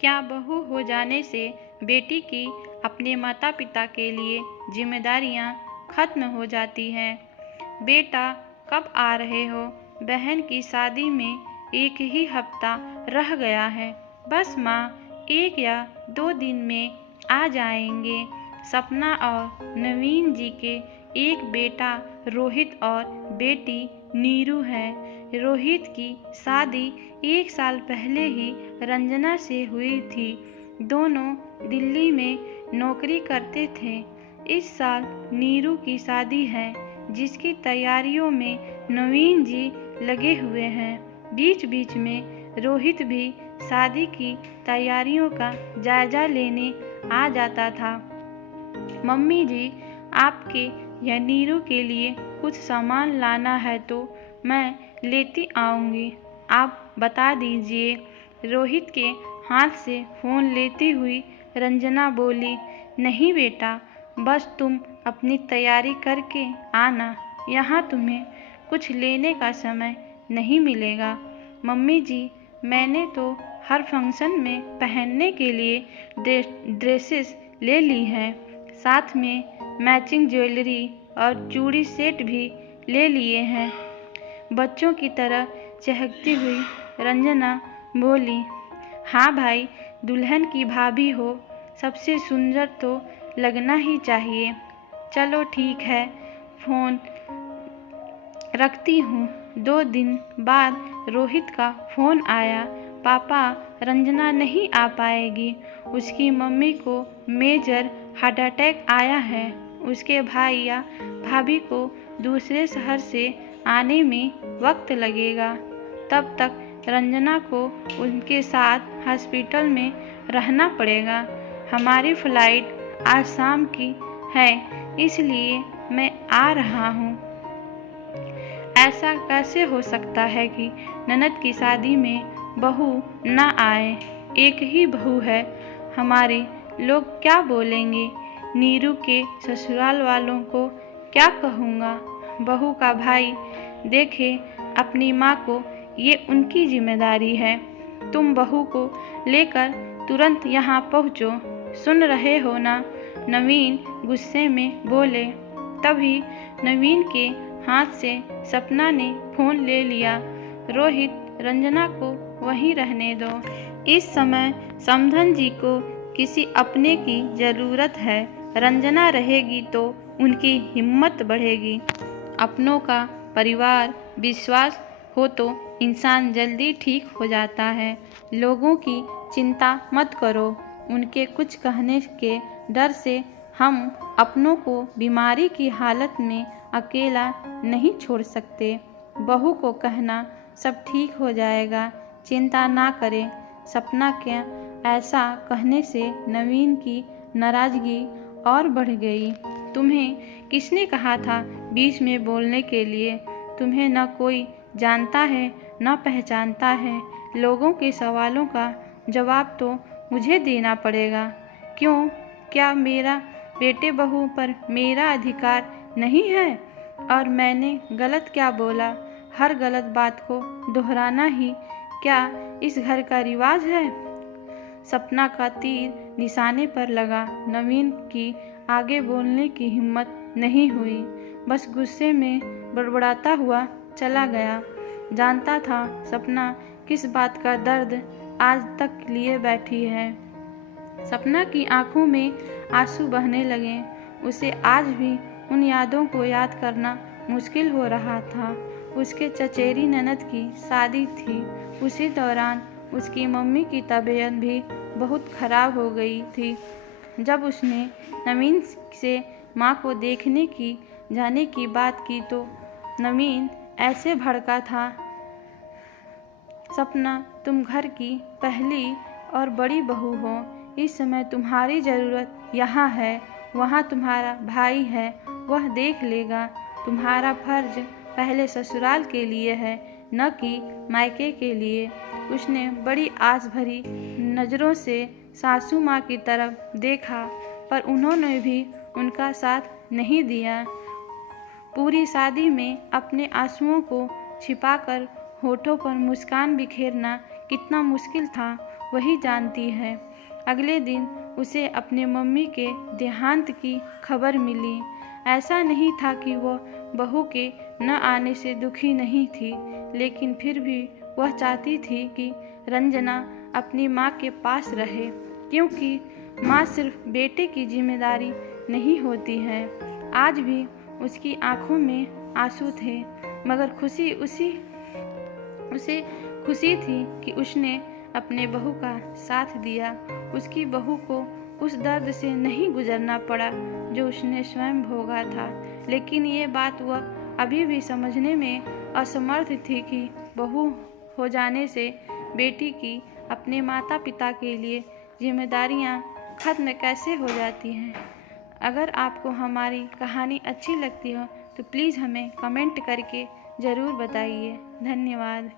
क्या बहू हो जाने से बेटी की अपने माता पिता के लिए जिम्मेदारियां खत्म हो जाती हैं? बेटा कब आ रहे हो? बहन की शादी में 1 ही हफ्ता रह गया है। बस माँ 1 या 2 दिन में आ जाएंगे। सपना और नवीन जी के एक बेटा रोहित और बेटी नीरू है। रोहित की शादी 1 साल पहले ही रंजना से हुई थी। दोनों दिल्ली में नौकरी करते थे। इस साल नीरू की शादी है, जिसकी तैयारियों में नवीन जी लगे हुए हैं। बीच बीच में रोहित भी शादी की तैयारियों का जायजा लेने आ जाता था। मम्मी जी, आपके या नीरू के लिए कुछ सामान लाना है तो मैं लेती आऊँगी, आप बता दीजिए। रोहित के हाथ से फ़ोन लेती हुई रंजना बोली, नहीं बेटा, बस तुम अपनी तैयारी करके आना। यहाँ तुम्हें कुछ लेने का समय नहीं मिलेगा। मम्मी जी, मैंने तो हर फंक्शन में पहनने के लिए ड्रेसेस ले ली हैं। साथ में मैचिंग ज्वेलरी और चूड़ी सेट भी ले लिए हैं। बच्चों की तरह चहकती हुई रंजना बोली, हाँ भाई, दुल्हन की भाभी हो, सबसे सुंदर तो लगना ही चाहिए। चलो ठीक है, फ़ोन रखती हूँ। 2 दिन बाद रोहित का फ़ोन आया, पापा, रंजना नहीं आ पाएगी। उसकी मम्मी को मेजर हार्ट अटैक आया है। उसके भाई या भाभी को दूसरे शहर से आने में वक्त लगेगा। तब तक रंजना को उनके साथ हॉस्पिटल में रहना पड़ेगा। हमारी फ़्लाइट आज शाम की है, इसलिए मैं आ रहा हूँ। ऐसा कैसे हो सकता है कि ननद की शादी में बहू ना आए? एक ही बहू है हमारी, लोग क्या बोलेंगे? नीरू के ससुराल वालों को क्या कहूँगा? बहू का भाई देखे अपनी माँ को, ये उनकी जिम्मेदारी है। तुम बहू को लेकर तुरंत यहाँ पहुँचो। सुन रहे हो ना? नवीन गुस्से में बोले। तभी नवीन के हाथ से सपना ने फ़ोन ले लिया। रोहित, रंजना को वहीं रहने दो। इस समय समधन जी को किसी अपने की ज़रूरत है। रंजना रहेगी तो उनकी हिम्मत बढ़ेगी। अपनों का परिवार विश्वास हो तो इंसान जल्दी ठीक हो जाता है। लोगों की चिंता मत करो। उनके कुछ कहने के डर से हम अपनों को बीमारी की हालत में अकेला नहीं छोड़ सकते। बहू को कहना सब ठीक हो जाएगा, चिंता ना करें। सपना के ऐसा कहने से नवीन की नाराज़गी और बढ़ गई। तुम्हें किसने कहा था बीच में बोलने के लिए? तुम्हें न कोई जानता है न पहचानता है। लोगों के सवालों का जवाब तो मुझे देना पड़ेगा। क्यों? क्या मेरा बेटे बहू पर मेरा अधिकार नहीं है? और मैंने गलत क्या बोला? हर गलत बात को दोहराना ही क्या इस घर का रिवाज है? सपना का तीर निशाने पर लगा। नवीन की आगे बोलने की हिम्मत नहीं हुई, बस गुस्से में बड़बड़ाता हुआ चला गया। जानता था सपना किस बात का दर्द आज तक लिए बैठी है। सपना की आंखों में आंसू बहने लगे। उसे आज भी उन यादों को याद करना मुश्किल हो रहा था। उसके चचेरी ननद की शादी थी। उसी दौरान उसकी मम्मी की तबीयत भी बहुत ख़राब हो गई थी। जब उसने नवीन से माँ को देखने की जाने की बात की तो नवीन ऐसे भड़का था, सपना, तुम घर की पहली और बड़ी बहू हो। इस समय तुम्हारी ज़रूरत यहाँ है, वहाँ तुम्हारा भाई है, वह देख लेगा। तुम्हारा फर्ज पहले ससुराल के लिए है, न कि मायके के लिए। उसने बड़ी आस भरी नज़रों से सासू माँ की तरफ देखा, पर उन्होंने भी उनका साथ नहीं दिया। पूरी शादी में अपने आंसुओं को छिपाकर होठों पर मुस्कान बिखेरना कितना मुश्किल था। वही जानती है। अगले दिन उसे अपने मम्मी के देहांत की खबर मिली। ऐसा नहीं था कि वह बहू के न आने से दुखी नहीं थी, लेकिन फिर भी वह चाहती थी कि रंजना अपनी माँ के पास रहे, क्योंकि माँ सिर्फ बेटे की जिम्मेदारी नहीं होती है। आज भी उसकी आंखों में आंसू थे, मगर उसे खुशी थी कि उसने अपने बहू का साथ दिया। उसकी बहू को उस दर्द से नहीं गुजरना पड़ा जो उसने स्वयं भोगा था, लेकिन ये बात वह अभी भी समझने में असमर्थ थी कि बहू हो जाने से बेटी की अपने माता पिता के लिए जिम्मेदारियां खत्म कैसे हो जाती हैं। अगर आपको हमारी कहानी अच्छी लगती हो तो प्लीज़ हमें कमेंट करके ज़रूर बताइए। धन्यवाद।